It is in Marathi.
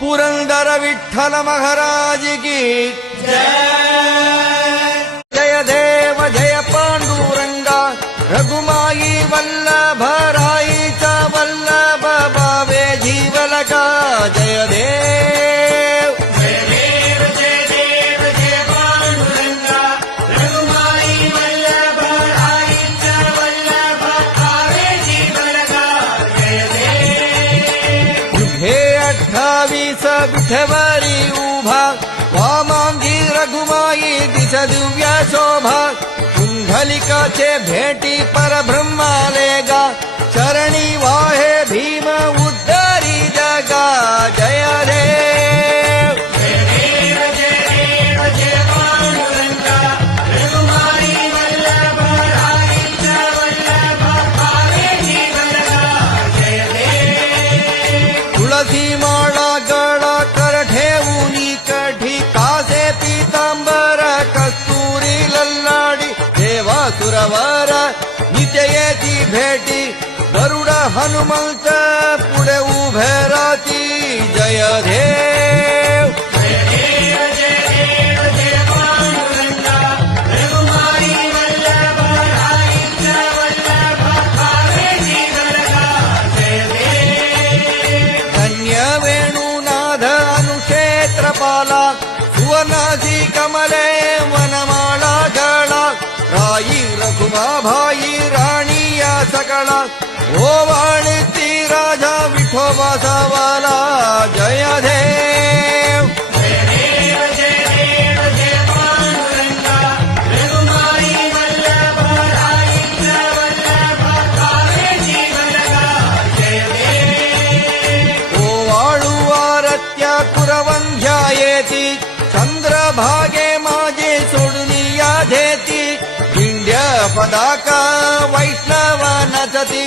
पुरंदर विठ्ठल महाराज की जय देव जय पांडुरंगा रघुमाई वल्लभ राईचा वल्लभ भावे जीवलका जय देव जय देव जय पांडुरंगा रघुमाई वल्लभ राईचा वल्लभ भावे जीवलका जय देव हे 28 विठेवरी उभा वामांगी रघुमाई दिस दिव्य शोभा कुंडलिकाचे भेटी परब्रह्मालेगा चरणी वाहे भीम उद्धारी जगा जय देव जय देव जय पांडुरंगा रघुमाई वल्लभ राईचा वल्लभ भावे जीवलका जय देव तुळसी माळा गळा कर ठेवूनी कठी कासे पीतांबर कस्तुरी लल्लाडी देवा सुरवर नित्य येती भेटी गरुड हनुमंत पुढे उभे राहती जय देव जय देव जय पांडुरंगा रघुमाई वल्लभ राईचा वल्लभ भावे जीवलका जय देव धन्य वेणुनाथ अनुक्षेत्रपाला सुवर्णासी कमले वनमाळा गळा राई रघुमाभाई राणी या सकळा ओवाळती राजा विठोबा सावाला जय देव जय देव जय पांडुरंगा रघुमाई वल्लभ राईचा वल्लभ भावे जीवलका जय देव ओवाळू आरत्या कुरवंध्या येती चंद्रभागे माझे सोडून या धेती दिंड्या पदाका वैष्णव नचती